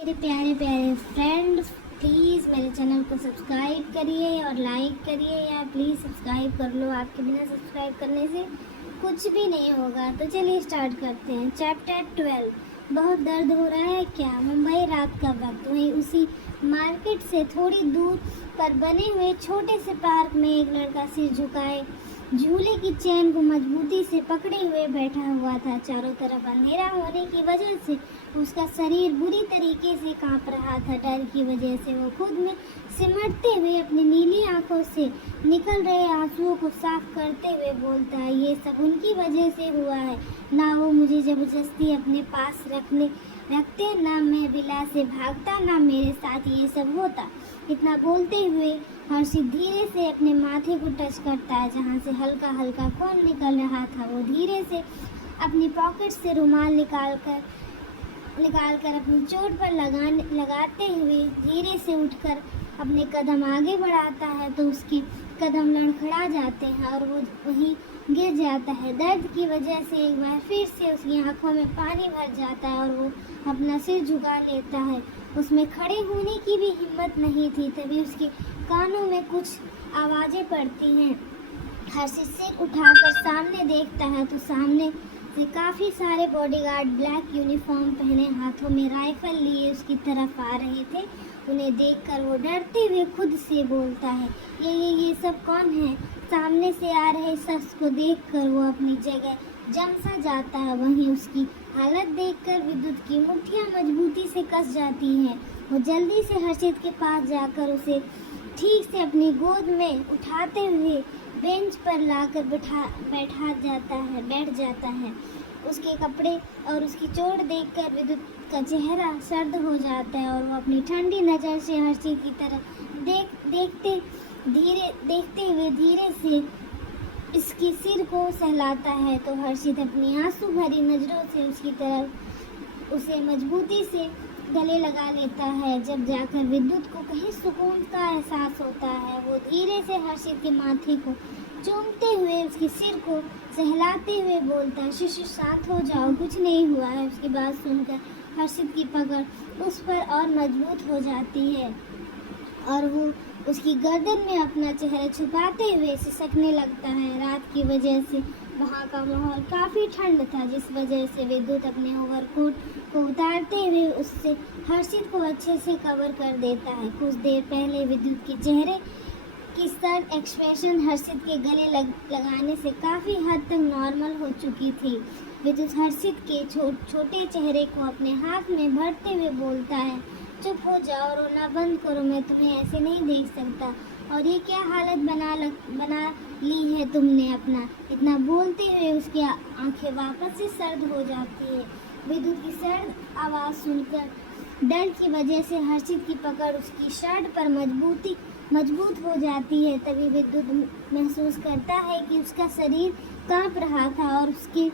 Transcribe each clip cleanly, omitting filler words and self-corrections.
मेरे प्यारे प्यारे फ्रेंड्स, प्लीज़ मेरे चैनल को सब्सक्राइब करिए और लाइक करिए, या प्लीज़ सब्सक्राइब कर लो। आपके बिना सब्सक्राइब करने से कुछ भी नहीं होगा। तो चलिए स्टार्ट करते हैं। चैप्टर 12। बहुत दर्द हो रहा है क्या? मुंबई, रात का वक्त। वहीं उसी मार्केट से थोड़ी दूर पर बने हुए छोटे से पार्क में एक लड़का सिर झुकाए झूले की चैन को मजबूती से पकड़े हुए बैठा हुआ था। चारों तरफ अंधेरा होने की वजह से उसका शरीर बुरी तरीके से कांप रहा था। डर की वजह से वो खुद में सिमटते हुए अपनी नीली आंखों से निकल रहे आंसुओं को साफ करते हुए बोलता है, ये सब उनकी वजह से हुआ है। ना वो मुझे जबरदस्ती अपने पास रखते, ना मैं बिला से भागता, ना मेरे साथ ये सब होता। इतना बोलते हुए हर्षित धीरे से अपने माथे को टच करता है, जहाँ से हल्का हल्का खून निकल रहा था। वो धीरे से अपनी पॉकेट से रुमाल निकाल कर अपनी चोट पर लगाते हुए धीरे से उठकर अपने कदम आगे बढ़ाता है, तो उसके कदम लड़खड़ा जाते हैं और वो वहीं गिर जाता है। दर्द की वजह से एक बार फिर से उसकी आंखों में पानी भर जाता है और वो अपना सिर झुका लेता है। उसमें खड़े होने की भी हिम्मत नहीं थी। तभी उसके कानों में कुछ आवाज़ें पड़ती हैं। हर्षित सिर उठाकर सामने देखता है तो सामने से काफ़ी सारे बॉडीगार्ड ब्लैक यूनिफॉर्म पहने, हाथों में राइफल लिए उसकी तरफ आ रहे थे। उन्हें देखकर वो डरते हुए खुद से बोलता है, ये सब कौन है? सामने से आ रहे शख्स को देखकर वो अपनी जगह जम सा जाता है। वहीं उसकी हालत देखकर विद्युत की मुट्ठियाँ मजबूती से कस जाती हैं। वो जल्दी से हर्षित के पास जाकर उसे ठीक से अपनी गोद में उठाते हुए बेंच पर लाकर बैठ जाता है। उसके कपड़े और उसकी चोट देखकर विद्युत का चेहरा सर्द हो जाता है और वो अपनी ठंडी नज़र से हर्षित की तरफ देखते हुए धीरे से इसके सिर को सहलाता है। तो हर्षित अपनी आंसू भरी नज़रों से उसकी तरफ उसे मजबूती से गले लगा लेता है। जब जाकर विद्युत को कहीं सुकून का एहसास होता है, वो धीरे से हर्षित के माथे को चूमते हुए उसके सिर को सहलाते हुए बोलता है, शिशु शांत हो जाओ, कुछ नहीं हुआ है। उसकी बात सुनकर हर्षित की पकड़ उस पर और मजबूत हो जाती है और वो उसकी गर्दन में अपना चेहरा छुपाते हुए सिसकने लगता है। रात की वजह से वहाँ का माहौल काफ़ी ठंड था, जिस वजह से विद्युत अपने ओवरकोट को उतारते हुए उससे हर्षित को अच्छे से कवर कर देता है। कुछ देर पहले विद्युत के चेहरे की सर्द एक्सप्रेशन हर्षित के गले लगाने से काफ़ी हद तक नॉर्मल हो चुकी थी। विद्युत हर्षित के छोटे चेहरे को अपने हाथ में भरते हुए बोलता है, चुप हो जाओ, रोना बंद करो, मैं तुम्हें ऐसे नहीं देख सकता। और ये क्या हालत बना ली है तुमने अपना? इतना बोलते हुए उसकी आंखें वापस से सर्द हो जाती है। विद्युत की सर्द आवाज़ सुनकर डर की वजह से हर्षित की पकड़ उसकी शर्ट पर मजबूत हो जाती है। तभी विद्युत महसूस करता है कि उसका शरीर कांप रहा था और उसके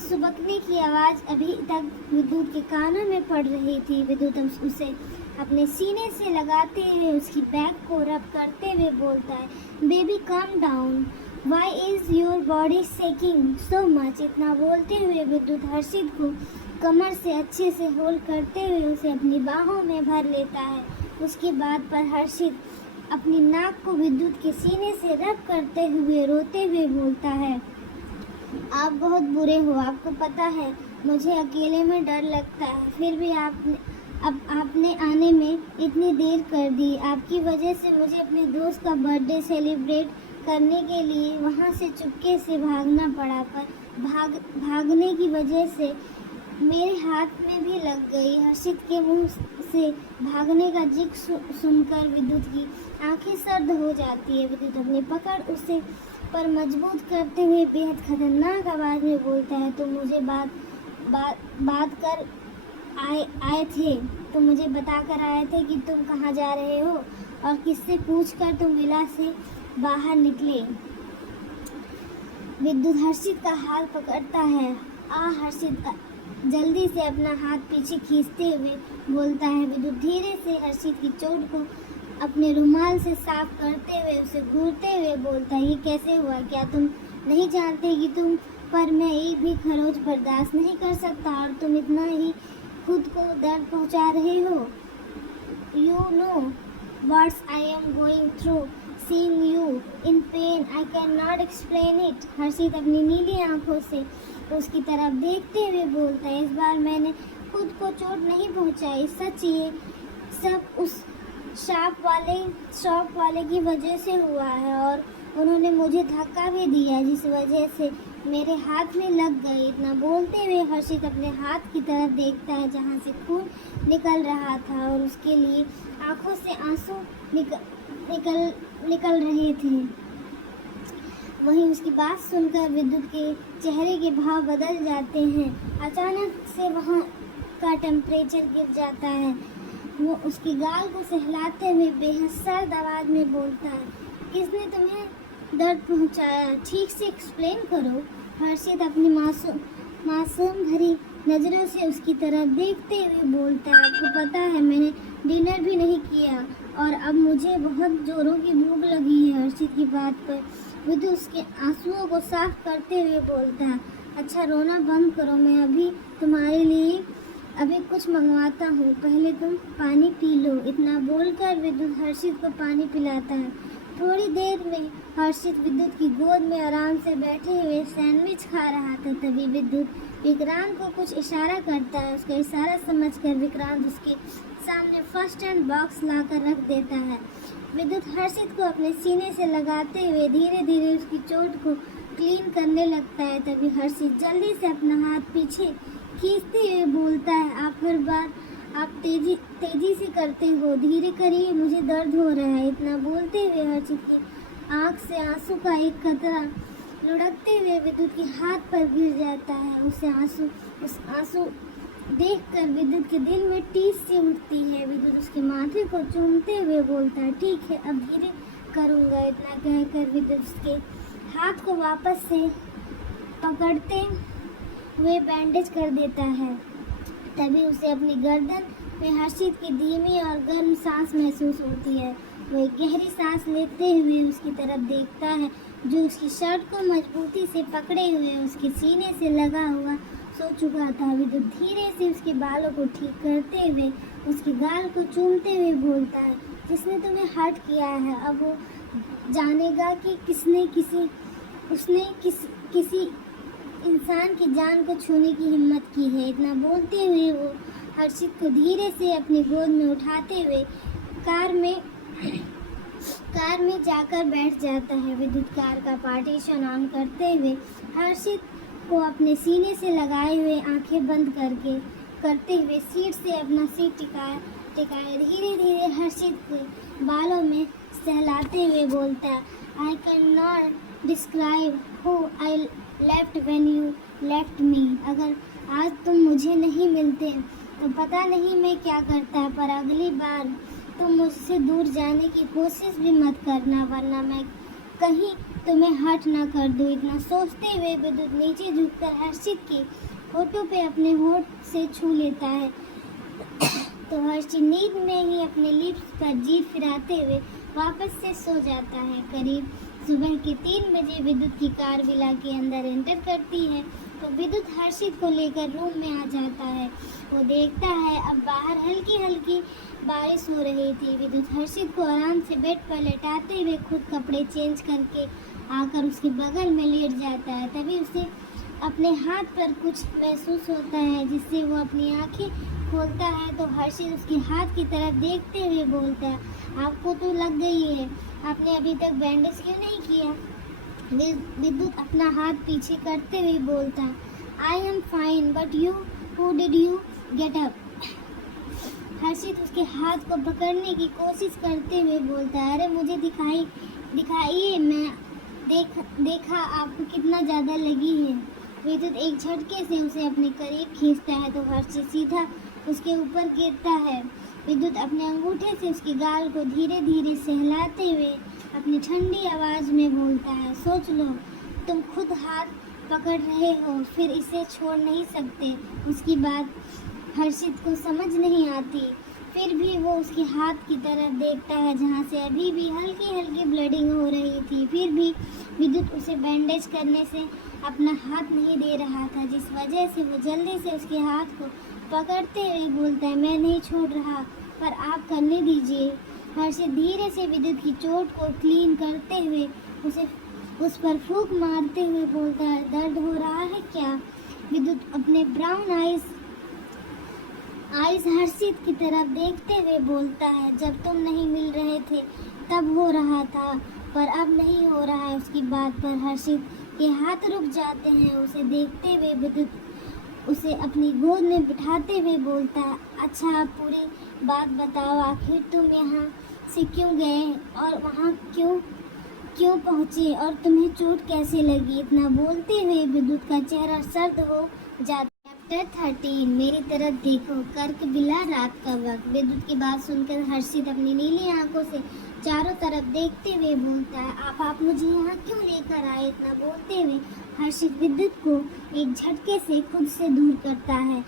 सुबकने की आवाज़ अभी तक विद्युत के कानों में पड़ रही थी। विद्युत उसे अपने सीने से लगाते हुए उसकी बैक को रब करते हुए बोलता है, baby calm down, why is your body shaking so much? इतना बोलते हुए विद्युत हर्षित को कमर से अच्छे से होल्ड करते हुए उसे अपनी बाहों में भर लेता है। उसके बाद पर हर्षित अपनी नाक को विद्युत के सीने से रब करते हुए रोते हुए बोलता है, आप बहुत बुरे हो, आपको पता है मुझे अकेले में डर लगता है, फिर भी आपने आने में इतनी देर कर दी। आपकी वजह से मुझे अपने दोस्त का बर्थडे सेलिब्रेट करने के लिए वहाँ से चुपके से भागना पड़ा, पर भागने की वजह से मेरे हाथ में भी लग गई। हर्षित के मुंह से भागने का जिक्र सुनकर विद्युत की आंखें सर्द हो जाती है। विद्युत अपनी पकड़ उसे पर मजबूत करते हुए बेहद खतरनाक आवाज़ में बोलता है, तुम मुझे बात कर आए थे, तुम मुझे बताकर आए थे कि तुम कहाँ जा रहे हो और किससे पूछकर तुम विला से बाहर निकले। विद्युत हर्षित का हाथ पकड़ता है। हर्षित जल्दी से अपना हाथ पीछे खींचते हुए बोलता है। विद्युत धीरे से हर्षित की चोट को अपने रुमाल से साफ करते हुए उसे घूरते हुए बोलता है, ये कैसे हुआ? क्या तुम नहीं जानते कि तुम पर मैं एक भी खरोच बर्दाश्त नहीं कर सकता और तुम इतना ही खुद को दर्द पहुंचा रहे हो। You know what's I am going through, seeing you in pain I can not explain it. Harshit अपनी नीली आंखों से उसकी तरफ देखते हुए बोलता है, इस बार मैंने खुद को चोट नहीं पहुंचाई, सच ये सब उस शॉप वाले की वजह से हुआ है और उन्होंने मुझे धक्का भी दिया जिस वजह से मेरे हाथ में लग गई। इतना बोलते हुए हर्षित अपने हाथ की तरफ देखता है जहाँ से खून निकल रहा था और उसके लिए आंखों से आंसू निकल रहे थे। वहीं उसकी बात सुनकर विद्युत के चेहरे के भाव बदल जाते हैं। अचानक से वहाँ का टेम्परेचर गिर जाता है। वो उसके गाल को सहलाते हुए बेहद सर्द आवाज में बोलता है, किसने तुम्हें दर्द पहुंचाया, ठीक से एक्सप्लेन करो। हर्षित अपनी मासूम भरी नज़रों से उसकी तरफ देखते हुए बोलता है, आपको पता है मैंने डिनर भी नहीं किया और अब मुझे बहुत जोरों की भूख लगी है। हर्षित की बात पर विद्युत उसके आंसुओं को साफ करते हुए बोलता है, अच्छा रोना बंद करो, मैं अभी तुम्हारे लिए कुछ मंगवाता हूँ, पहले तुम पानी पी लो। इतना बोलकर विद्युत हर्षित को पानी पिलाता है। थोड़ी देर में हर्षित विद्युत की गोद में आराम से बैठे हुए सैंडविच खा रहा था। तभी विद्युत विक्रांत को कुछ इशारा करता है। उसका इशारा समझकर विक्रांत उसके सामने फर्स्ट एड बॉक्स लाकर रख देता है। विद्युत हर्षित को अपने सीने से लगाते हुए धीरे धीरे उसकी चोट को क्लीन करने लगता है। तभी हर्षित जल्दी से अपना हाथ पीछे खींचते हुए बोलता है, आप हर बार आप तेजी से करते हो, धीरे करिए, मुझे दर्द हो रहा है। इतना बोलते हुए हर्षित की आंख से आंसू का एक कतरा लुढ़कते हुए विद्युत के हाथ पर गिर जाता है। उस आंसू देखकर विद्युत के दिल में टीस सी उठती है। विद्युत उसके माथे को चूमते हुए बोलता है, ठीक है अब धीरे करूँगा। इतना कहकर विद्युत उसके हाथ को वापस से पकड़ते हुए बैंडेज कर देता है। तभी उसे अपनी गर्दन में हर्षित की धीमी और गर्म सांस महसूस होती है। वह गहरी सांस लेते हुए उसकी तरफ देखता है जो उसकी शर्ट को मजबूती से पकड़े हुए उसके सीने से लगा हुआ सो चुका था। विद्युत धीरे से उसके बालों को ठीक करते हुए उसके गाल को चूमते हुए बोलता है, जिसने तुम्हें हर्ट किया है अब वो जानेगा कि उसने किसी इंसान की जान को छूने की हिम्मत की है। इतना बोलते हुए वो हर्षित को धीरे से अपनी गोद में उठाते हुए कार में जाकर बैठ जाता है। विद्युत कार का पार्टीशन ऑन करते हुए हर्षित को अपने सीने से लगाए हुए आंखें बंद करते हुए सीट से अपना सीट टिकाए धीरे धीरे हर्षित के बालों में सहलाते हुए बोलता है, आई can not describe who I left when you left me. अगर आज तुम मुझे नहीं मिलते तो पता नहीं मैं क्या करता, पर अगली बार तुम मुझसे दूर जाने की कोशिश भी मत करना, वरना मैं कहीं तुम्हें हर्ट ना कर दूँ। इतना सोचते हुए विद्युत नीचे झुककर हर्षित के होठों पे अपने होठ से छू लेता है तो हर्षित नींद में ही अपने लिप्स पर जीभ फिराते हुए वापस से सो जाता है। करीब सुबह के 3 बजे विद्युत की कार विला के अंदर एंटर करती है तो विद्युत हर्षित को लेकर रूम में आ जाता है। वो देखता है अब बाहर हल्की हल्की बारिश हो रही थी। विद्युत हर्षित को आराम से बेड पर लेटाते हुए खुद कपड़े चेंज करके आकर उसके बगल में लेट जाता है। तभी उसे अपने हाथ पर कुछ महसूस होता है जिससे वो अपनी आंखें खोलता है तो हर्षित उसके हाथ की तरफ देखते हुए बोलता है, आपको तो लग गई है, आपने अभी तक बैंडेज क्यों नहीं किया। विद्युत अपना हाथ पीछे करते हुए बोलता है, I am fine but you who did you get up. Harshit उसके हाथ को पकड़ने की कोशिश करते हुए बोलता है, अरे मुझे दिखाइए, मैं देखा आपको कितना ज़्यादा लगी है। विद्युत एक झटके से उसे अपने करीब खींचता है तो हर्षित सीधा उसके ऊपर गिरता है। विद्युत अपने अंगूठे से उसके गाल को धीरे धीरे सहलाते हुए अपनी ठंडी आवाज़ में बोलता है, सोच लो तुम खुद हाथ पकड़ रहे हो फिर इसे छोड़ नहीं सकते। उसकी बात हर्षित को समझ नहीं आती, फिर भी वो उसके हाथ की तरफ देखता है जहाँ से अभी भी हल्की हल्की ब्लीडिंग हो रही थी। फिर भी विद्युत उसे बैंडेज करने से अपना हाथ नहीं दे रहा था जिस वजह से वो जल्दी से उसके हाथ को पकड़ते हुए बोलता है, मैं नहीं छोड़ रहा, पर आप करने दीजिए। हर्षित धीरे से विद्युत की चोट को क्लीन करते हुए उस पर फूंक मारते हुए बोलता है, दर्द हो रहा है क्या? विद्युत अपने ब्राउन आइज हर्षित की तरफ देखते हुए बोलता है, जब तुम नहीं मिल रहे थे तब हो रहा था, पर अब नहीं हो रहा है। उसकी बात पर हर्षित के हाथ रुक जाते हैं। उसे देखते हुए विद्युत उसे अपनी गोद में बिठाते हुए बोलता है, अच्छा आप पूरी बात बताओ, आखिर तुम यहाँ से क्यों गए और वहाँ क्यों पहुँचे और तुम्हें चोट कैसे लगी? इतना बोलते हुए विद्युत का चेहरा सर्द हो जाता। चैप्टर 13 मेरी तरफ देखो, कर्क बिला रात का वक्त। विद्युत की बात सुनकर हर्षित अपनी नीली आंखों से चारों तरफ देखते हुए बोलता है, आप मुझे यहाँ क्यों लेकर आए? इतना बोलते हुए हर्षित विद्युत को एक झटके से खुद से दूर करता है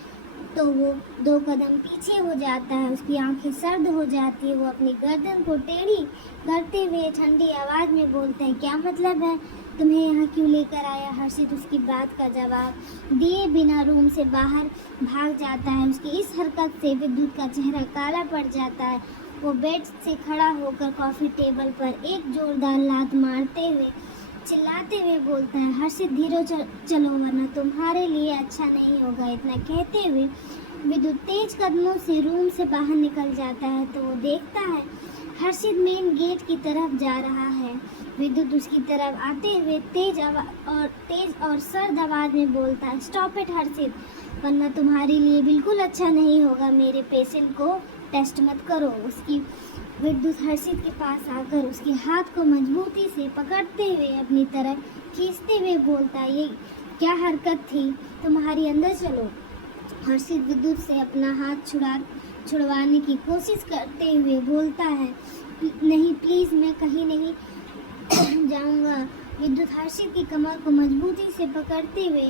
तो वो 2 कदम पीछे हो जाता है। उसकी आंखें सर्द हो जाती है। वो अपनी गर्दन को टेढ़ी करते हुए ठंडी आवाज में बोलता है, क्या मतलब है? तुम्हें यहाँ क्यों लेकर आया? हर्षित उसकी बात का जवाब दिए बिना रूम से बाहर भाग जाता है। उसकी इस हरकत से विद्युत का चेहरा काला पड़ जाता है। वो बेड से खड़ा होकर कॉफी टेबल पर एक जोरदार लात मारते हुए चिल्लाते हुए बोलता है, हर्षित धीरे चलो वरना तुम्हारे लिए अच्छा नहीं होगा। इतना कहते हुए विद्युत तेज कदमों से रूम से बाहर निकल जाता है तो वो देखता है हर्षित मेन गेट की तरफ जा रहा है। विद्युत उसकी तरफ आते हुए तेज और सर्द आवाज में बोलता है, स्टॉप इट हर्षित, वरना तुम्हारे लिए बिल्कुल अच्छा नहीं होगा। मेरे पेशेंट को टेस्ट मत करो। उसकी विद्युत हर्षित के पास आकर उसके हाथ को मजबूती से पकड़ते हुए अपनी तरफ खींचते हुए बोलता है, ये क्या हरकत थी तुम्हारी? अंदर चलो। हर्षित विद्युत से अपना हाथ छुड़वाने की कोशिश करते हुए बोलता है, नहीं प्लीज़, मैं कहीं नहीं जाऊंगा। विद्युत हर्षित की कमर को मजबूती से पकड़ते हुए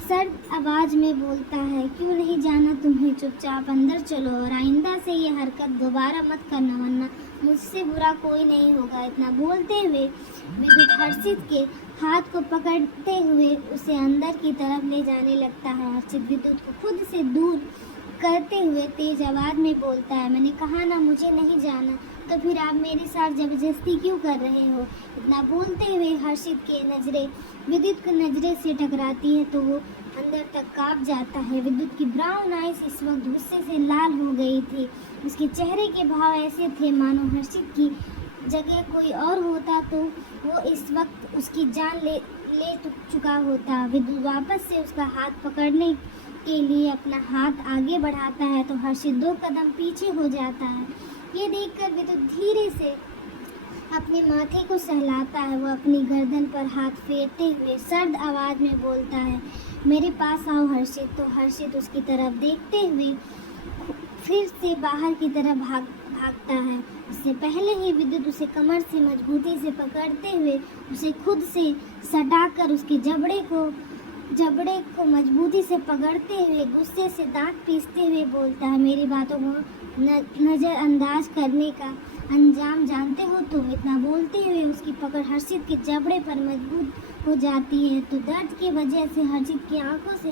सर्द आवाज में बोलता है, क्यों नहीं जाना तुम्हें? चुपचाप अंदर चलो और आइंदा से ये हरकत दोबारा मत करना, वरना मुझसे बुरा कोई नहीं होगा। इतना बोलते हुए विद्युत हर्षित के हाथ को पकड़ते हुए उसे अंदर की तरफ ले जाने लगता है। हर्षित विद्युत को खुद से दूर करते हुए तेज आवाज में बोलता है, मैंने कहा ना मुझे नहीं जाना, तो फिर आप मेरे साथ जबरदस्ती क्यों कर रहे हो? इतना बोलते हुए हर्षित के नज़रें विद्युत की नज़रें से टकराती है तो वो अंदर तक कांप जाता है। विद्युत की ब्राउन आइज इस वक्त गुस्से से लाल हो गई थी। उसके चेहरे के भाव ऐसे थे मानो हर्षित की जगह कोई और होता तो वो इस वक्त उसकी जान ले चुका होता। विद्युत वापस से उसका हाथ पकड़ने के लिए अपना हाथ आगे बढ़ाता है तो हर्षित 2 कदम पीछे हो जाता है। ये देखकर विद्युत धीरे से अपने माथे को सहलाता है। वो अपनी गर्दन पर हाथ फेरते हुए सर्द आवाज में बोलता है, मेरे पास आओ हर्षित। तो हर्षित उसकी तरफ देखते हुए फिर से बाहर की तरफ भागता है। उससे पहले ही विद्युत उसे कमर से मजबूती से पकड़ते हुए उसे खुद से सटाकर उसके जबड़े को मजबूती से पकड़ते हुए गुस्से से दांत पीसते हुए बोलता है, मेरी बातों को नज़रअंदाज करने का अंजाम जानते हो तुम? इतना बोलते हुए उसकी पकड़ हर्षित के जबड़े पर मजबूत हो जाती है तो दर्द की वजह से हर्षित की आंखों से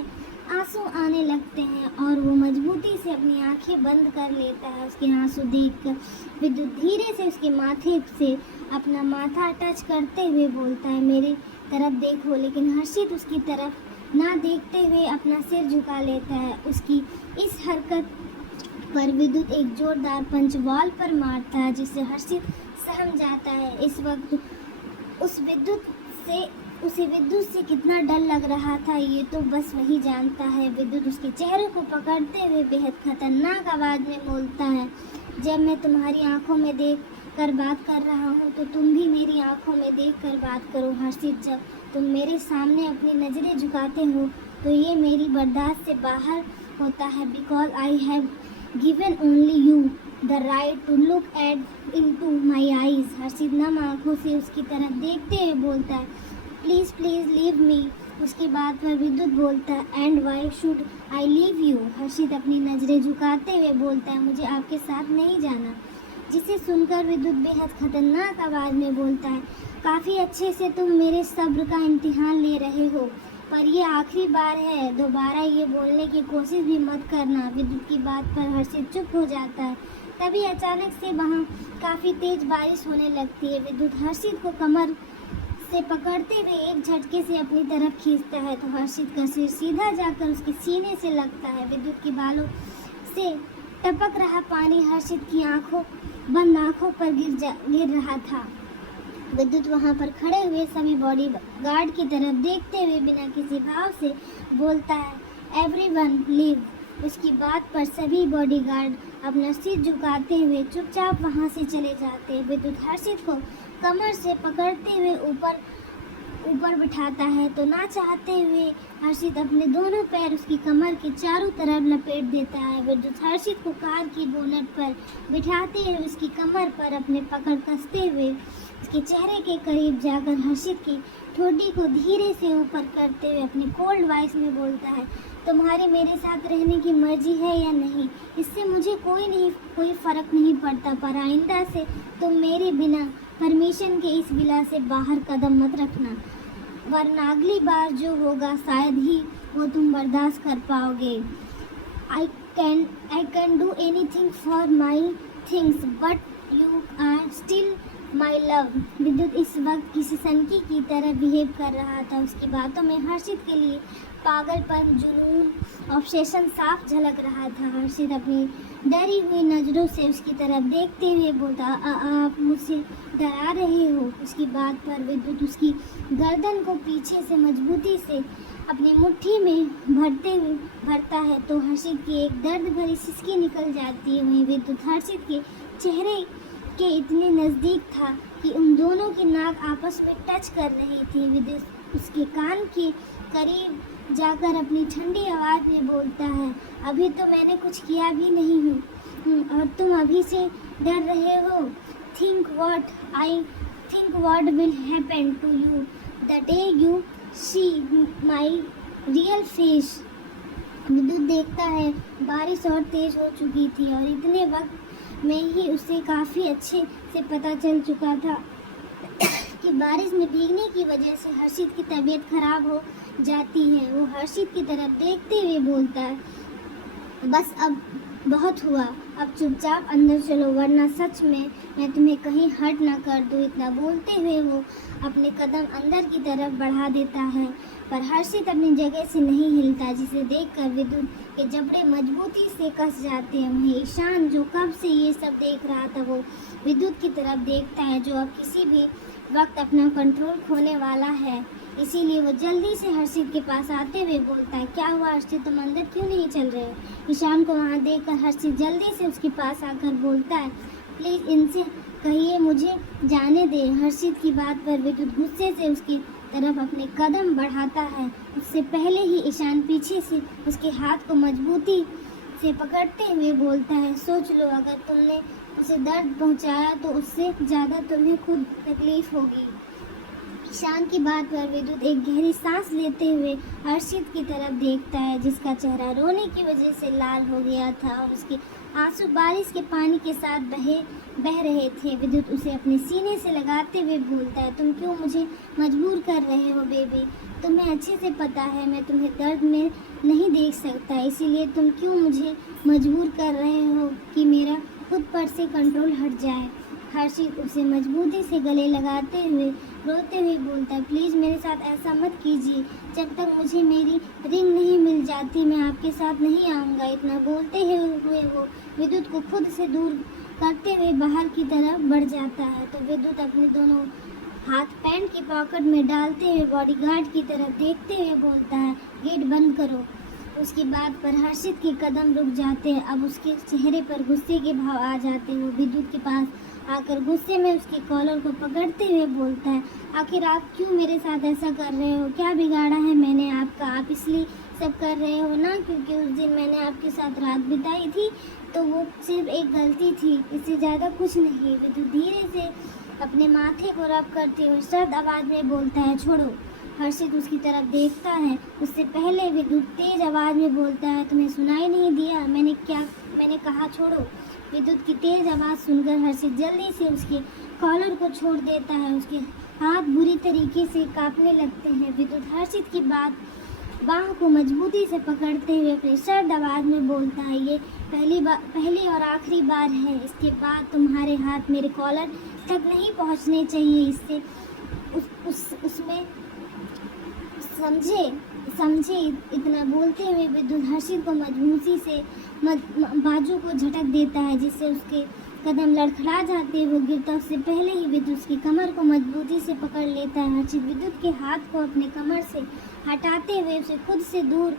आंसू आने लगते हैं और वो मजबूती से अपनी आंखें बंद कर लेता है। उसके आंसू देखकर विद्युत धीरे से उसके माथे से अपना माथा टच करते हुए बोलता है, मेरी तरफ देखो। लेकिन हर्षित उसकी तरफ ना देखते हुए अपना सिर झुका लेता है। उसकी इस हरकत पर विद्युत एक जोरदार पंच वॉल पर मारता है जिससे हर्षित सहम जाता है। इस वक्त उसे विद्युत से कितना डर लग रहा था ये तो बस वही जानता है। विद्युत उसके चेहरे को पकड़ते हुए बेहद खतरनाक आवाज में बोलता है, जब मैं तुम्हारी आंखों में देख कर बात कर रहा हूँ तो तुम भी मेरी आंखों में देख कर बात करो। हर्षित, जब तुम मेरे सामने अपनी नज़रें झुकाते हो तो ये मेरी बर्दाश्त से बाहर होता है, because I have given only you the right to look at into my eyes. Harshit नम आंखों से उसकी तरफ देखते हुए बोलता है, प्लीज़ प्लीज़ लीव मी। उसके बाद वह विद्युत बोलता है, and why should I leave you? Harshit अपनी नज़रें झुकाते हुए बोलता है, मुझे आपके साथ नहीं जाना। जिसे सुनकर विद्युत बेहद खतरनाक आवाज़ में बोलता है, काफ़ी अच्छे से तुम मेरे सब्र का इम्तिहान ले रहे हो। पर ये आखिरी बार है, दोबारा ये बोलने की कोशिश भी मत करना। विद्युत की बात पर हर्षित चुप हो जाता है। तभी अचानक से वहाँ काफ़ी तेज बारिश होने लगती है। विद्युत हर्षित को कमर से पकड़ते हुए एक झटके से अपनी तरफ खींचता है तो हर्षित का सिर सीधा जाकर उसके सीने से लगता है। विद्युत की बालों से टपक रहा पानी हर्षित की बंद आंखों पर गिर रहा था। विद्युत वहां पर खड़े हुए सभी बॉडी गार्ड की तरफ देखते हुए बिना किसी भाव से बोलता है, एवरीवन लीव। उसकी बात पर सभी बॉडीगार्ड अपना सिर झुकाते हुए चुपचाप वहां से चले जाते हैं। विद्युत हर्षित को कमर से पकड़ते हुए ऊपर बिठाता है तो ना चाहते हुए हर्षित अपने दोनों पैर उसकी कमर के चारों तरफ लपेट देता है। विद्युत हर्षित को कार की बोनट पर बिठाते हुए उसकी कमर पर अपने पकड़ कसते हुए उसके चेहरे के करीब जाकर हर्षित की ठोड़ी को धीरे से ऊपर करते हुए अपनी कोल्ड वॉइस में बोलता है, तुम्हारी मेरे साथ रहने की मर्जी है या नहीं, इससे मुझे कोई फर्क नहीं पड़ता, पर आइंदा से तुम मेरे बिना परमिशन के इस विला से बाहर कदम मत रखना, वरना अगली बार जो होगा शायद ही वो तुम बर्दाश्त कर पाओगे। I can do anything for my things, but you are still my love। विद्युत इस वक्त किसी सनकी की तरह बिहेव कर रहा था। उसकी बातों में हर्षित के लिए पागलपन, जुनून, ऑब्सेशन साफ झलक रहा था। हर्षित अपनी डरी हुई नज़रों से उसकी तरफ देखते हुए बोलता, आप मुझसे डरा रहे हो। उसकी बात पर विद्युत उसकी गर्दन को पीछे से मजबूती से अपनी मुट्ठी में भरता है तो हर्षित की एक दर्द भरी सिसकी निकल जाती है। वहीं विद्युत हर्षित के चेहरे के इतने नज़दीक था कि उन दोनों की नाक आपस में टच कर रही थी। विद्युत उसके कान के करीब जाकर अपनी ठंडी आवाज़ में बोलता है, अभी तो मैंने कुछ किया भी नहीं हूँ और तुम अभी से डर रहे हो। Think what will happen to you the day you see my real face. Vidyut देखता है बारिश और तेज हो चुकी थी और इतने वक्त में ही उसे काफ़ी अच्छे से पता चल चुका था कि बारिश में भीगने की वजह से हर्षित की तबीयत खराब हो जाती है। वो हर्षित की तरफ देखते हुए बोलता है, बस अब बहुत हुआ, अब चुपचाप अंदर चलो वरना सच में मैं तुम्हें कहीं हर्ट ना कर दूँ। इतना बोलते हुए वो अपने कदम अंदर की तरफ बढ़ा देता है पर हर्षित अपनी जगह से नहीं हिलता, जिसे देखकर विद्युत के जबड़े मजबूती से कस जाते हैं। वहीं ईशान जो कब से ये सब देख रहा था वो विद्युत की तरफ देखता है जो अब किसी भी वक्त अपना कंट्रोल खोने वाला है। इसीलिए वो जल्दी से हर्षित के पास आते हुए बोलता है, क्या हुआ हर्षित, तुम अंदर क्यों नहीं चल रहे हो? ईशान को वहाँ देखकर हर्षित जल्दी से उसके पास आकर बोलता है, प्लीज़ इनसे कहिए मुझे जाने दे। हर्षित की बात पर विद्युत गुस्से से उसकी तरफ अपने कदम बढ़ाता है। उससे पहले ही ईशान पीछे से उसके हाथ को मजबूती से पकड़ते हुए बोलता है, सोच लो अगर तुमने उसे दर्द पहुंचाया तो उससे ज़्यादा तुम्हें खुद तकलीफ होगी। ईशान की बात पर विद्युत एक गहरी सांस लेते हुए हर्षित की तरफ देखता है जिसका चेहरा रोने की वजह से लाल हो गया था और उसके आंसू बारिश के पानी के साथ बह रहे थे। विद्युत उसे अपने सीने से लगाते हुए बोलता है, तुम क्यों मुझे मजबूर कर रहे हो बेबी? तुम्हें अच्छे से पता है मैं तुम्हें दर्द में नहीं देख सकता, इसीलिए तुम क्यों मुझे मजबूर कर रहे हो कि मेरा खुद पर से कंट्रोल हट जाए। हर्षित उसे मजबूती से गले लगाते हुए रोते हुए बोलता है, प्लीज़ मेरे साथ ऐसा मत कीजिए, जब तक मुझे मेरी रिंग नहीं मिल जाती मैं आपके साथ नहीं आऊँगा। इतना बोलते हुए वो विद्युत को खुद से दूर करते हुए बाहर की तरफ बढ़ जाता है तो विद्युत अपने दोनों हाथ पैंट की पॉकेट में डालते हुए बॉडीगार्ड की तरफ देखते हुए बोलता है, गेट बंद करो। उसकी बात पर हर्षित के कदम रुक जाते हैं। अब उसके चेहरे पर गुस्से के भाव आ जाते हैं। वो विद्युत के पास आकर गुस्से में उसके कॉलर को पकड़ते हुए बोलता है, आखिर आप क्यों मेरे साथ ऐसा कर रहे हो? क्या बिगाड़ा है मैंने आपका? आप इसलिए सब कर रहे हो ना क्योंकि उस दिन मैंने आपके साथ रात बिताई थी, तो वो सिर्फ एक गलती थी, इससे ज़्यादा कुछ नहीं। विद्युत धीरे से अपने माथे को रब करते हुए सर्द आवाज़ में बोलता है, छोड़ो। हर्षित उसकी तरफ देखता है। उससे पहले विद्युत तेज आवाज़ में बोलता है, तुम्हें सुनाई नहीं दिया मैंने कहा छोड़ो। विद्युत की तेज आवाज़ सुनकर हर्षित जल्दी से उसके कॉलर को छोड़ देता है। उसके हाथ बुरी तरीके से कांपने लगते हैं। विद्युत हर्षित की बात बाह को मजबूती से पकड़ते हुए अपनी सर्द आवाज में बोलता है, ये पहली और आखिरी बार है। इसके बाद तुम्हारे हाथ मेरे कॉलर तक नहीं पहुंचने चाहिए। इससे उसमें समझे। इतना बोलते हुए विद्युत हर्षित को मजबूती से बाजू को झटक देता है, जिससे उसके कदम लड़खड़ा जाते हैं। वो गिरता उससे पहले ही विद्युत उसकी कमर को मजबूती से पकड़ लेता है। हर्षित विद्युत के हाथ को अपने कमर से हटाते हुए उसे खुद से दूर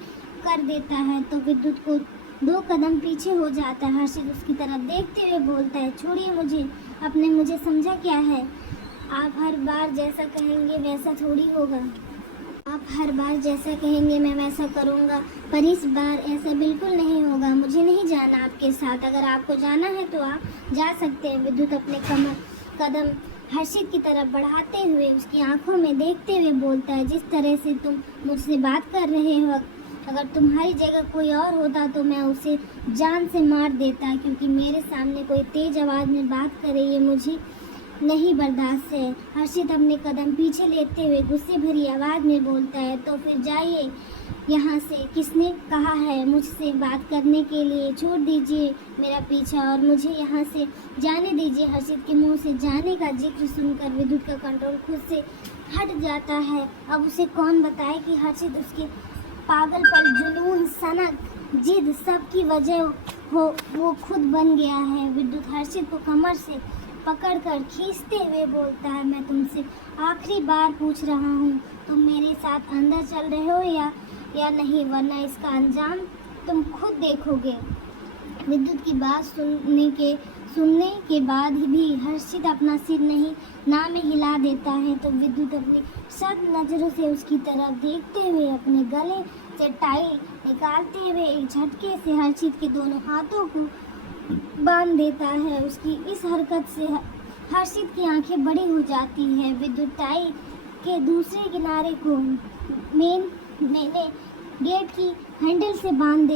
कर देता है, तो विद्युत को 2 कदम पीछे हो जाता है। हर्षित उसकी तरफ देखते हुए बोलता है, छोड़िए मुझे, आपने मुझे समझा क्या है? आप हर बार जैसा कहेंगे वैसा थोड़ी होगा। आप हर बार जैसा कहेंगे मैं वैसा करूँगा, पर इस बार ऐसा बिल्कुल नहीं होगा। मुझे नहीं जाना आपके साथ। अगर आपको जाना है तो आप जा सकते हैं। विद्युत अपने कदम हर्षित की तरफ बढ़ाते हुए उसकी आंखों में देखते हुए बोलता है, जिस तरह से तुम मुझसे बात कर रहे हो, अगर तुम्हारी जगह कोई और होता तो मैं उसे जान से मार देता, क्योंकि मेरे सामने कोई तेज आवाज़ में बात करे ये मुझे नहीं बर्दाश्त है। हर्षित अपने कदम पीछे लेते हुए गुस्से भरी आवाज़ में बोलता है, तो फिर जाइए यहाँ से। किसने कहा है मुझसे बात करने के लिए? छोड़ दीजिए मेरा पीछा और मुझे यहाँ से जाने दीजिए। हर्षित के मुंह से जाने का जिक्र सुनकर विद्युत का कंट्रोल खुद से हट जाता है। अब उसे कौन बताए कि हर्षित उसके पागलपन, जुनून, सनक, जिद सब की वजह हो वो खुद बन गया है। विद्युत हर्षित को कमर से पकड़कर खींचते हुए बोलता है, मैं तुमसे आखिरी बार पूछ रहा हूँ, तुम मेरे साथ अंदर चल रहे हो या नहीं, वरना इसका अंजाम तुम खुद देखोगे। विद्युत की बात सुनने के बाद भी हर्षित अपना सिर ना में हिला देता है, तो विद्युत अपनी सब नज़रों से उसकी तरफ देखते हुए अपने गले से टाई निकालते हुए एक झटके से हर्षित के दोनों हाथों को बांध देता है। उसकी इस हरकत से हर्षित की आंखें बड़ी हो जाती है। विद्युत टाई के दूसरे किनारे को मेन गेट की हैंडल से बांध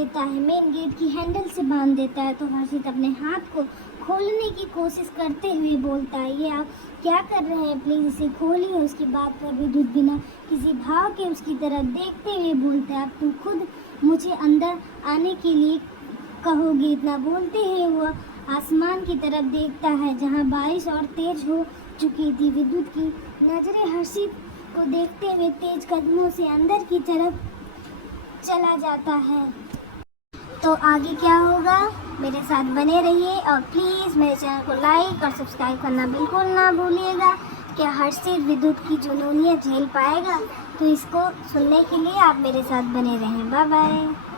देता है, तो हर्षित अपने हाथ को खोलने की कोशिश करते हुए बोलता है, ये आप क्या कर रहे हैं? प्लीज़ इसे खोलिए। उसकी बात पर विद्युत बिना किसी भाव के उसकी तरफ देखते हुए बोलता है, अब तुम खुद मुझे अंदर आने के लिए कहोगे। इतना बोलते हुए वो आसमान की तरफ देखता है, जहां बारिश और तेज हो चुकी थी। विद्युत की नजरें हर्षित को देखते हुए तेज कदमों से अंदर की तरफ चला जाता है। तो आगे क्या होगा, मेरे साथ बने रहिए और प्लीज़ मेरे चैनल को लाइक और सब्सक्राइब करना बिल्कुल ना भूलिएगा। क्या हर्षित विद्युत की जुनूनियत झेल पाएगा? तो इसको सुनने के लिए आप मेरे साथ बने रहें। Bye bye.